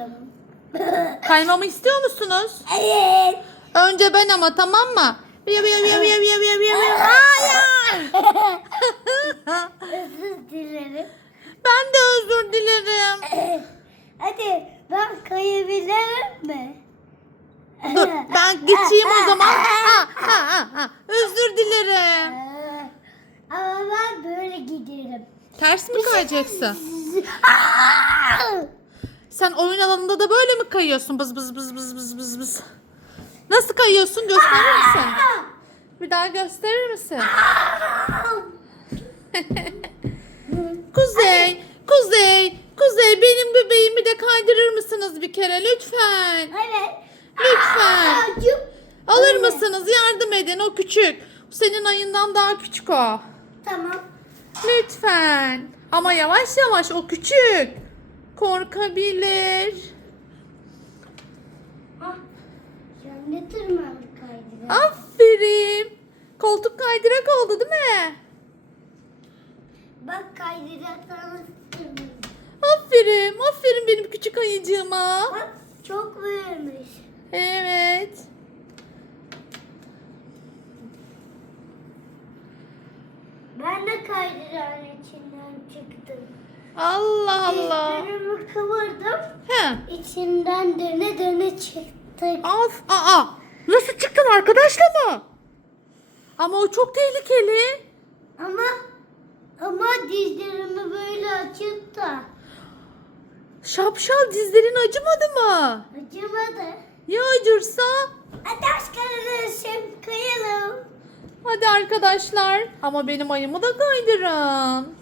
istiyorum. Kaymamı istiyor musunuz? Evet. Önce ben ama tamam mı? Biya biya biya biya biya biya biya biya. Hayır. Özür dilerim. Ben de özür dilerim. Hadi ben kayabilirim mi? Dur ben geçeyim o zaman. Ha, ha, ha, ha. Özür dilerim. Ama ben böyle giderim. Ters mi kayacaksın? Sen oyun alanında da böyle mi kayıyorsun? Bız bız bız bız bız bız bız. Nasıl kayıyorsun gösterir misin? Bir daha gösterir misin? Kuzey, Kuzey, Kuzey benim bebeğimi de kaydırır mısınız bir kere lütfen? Evet. Lütfen. Alır mısınız? Yardım edin o küçük. Senin ayından daha küçük o. Tamam. Lütfen. Ama yavaş yavaş o küçük. Korkabilir. Ah. Sen tırmandı kaydıra? Aferin. Koltuk kaydırak oldu değil mi? Bak kaydıraklarını tırmandı. Aferin. Aferin benim küçük ayıcığıma. Bak çok büyümüş. Evet. Ben de çıktım. Allah Allah. Dizlerimi kıvırdım. He. İçinden döne döne çıktık. Af. Aa. Nasıl çıktın arkadaşla mı? Ama o çok tehlikeli. Ama ama dizlerimi böyle açıp da Şapşal dizlerin acımadı mı? acımadı. Ya acırsa? Hadi arkadaşım kayalım. Hadi arkadaşlar. Ama benim ayımı da kaydırın.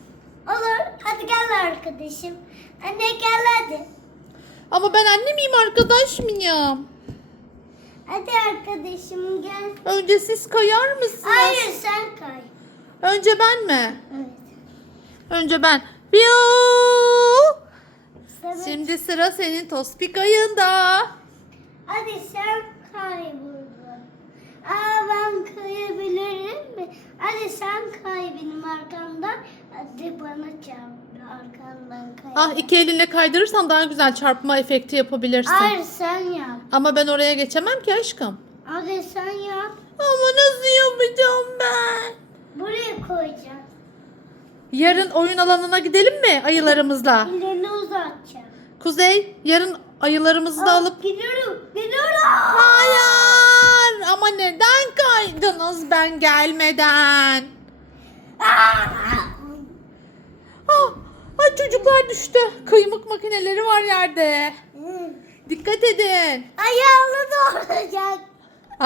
Olur. Hadi gel arkadaşım. Anne gel hadi. Ama ben anne miyim arkadaş mıyım? Hadi arkadaşım gel. Önce siz kayar mısınız? Hayır sen kay. Önce ben mi? Evet. Önce ben. Piu! Evet. Şimdi sıra senin tospik ayında. Hadi sen kay burada. Aa ben kayabilirim mi? Hadi sen kay benim arkamdan. Hadi bana çarp arkamdan kay. Ah iki elinle kaydırırsan daha güzel çarpma efekti yapabilirsin. Hayır sen yap. Ama ben oraya geçemem ki aşkım. Hadi sen yap. Ama nasıl yapacağım ben? Buraya koyacağım. Yarın oyun alanına gidelim mi ayılarımızla? Ellerini uzatacağım. Kuzey yarın ayılarımızı da Aa, alıp Gidiyorum. Gidiyorum. Hayır! Ama neden kaydınız ben gelmeden? Ah, çocuklar düştü. Kıymık makineleri var yerde. Hı. Dikkat edin. Ayağını!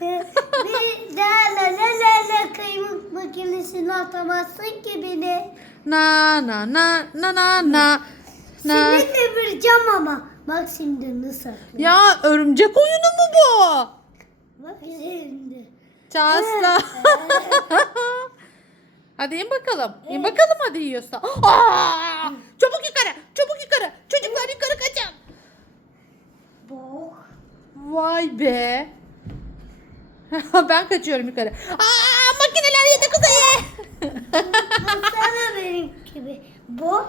Bir la la la la la kıymık makinesini atamazsın ki beni. Na na na na na na. Na. Seni devireceğim ama. Bak şimdi nasıl. Ya örümcek oyunu mu bu? Bak şimdi. Çasla. hadi in bakalım. İn bakalım hadi yiyorsa. Aa! Çabuk yukarı. Çabuk yukarı. Çocuklar yukarı kaçın. Vay be. ben kaçıyorum yukarı. Aa, makineler yedi kuzeye. Bu sana benim gibi. Bu.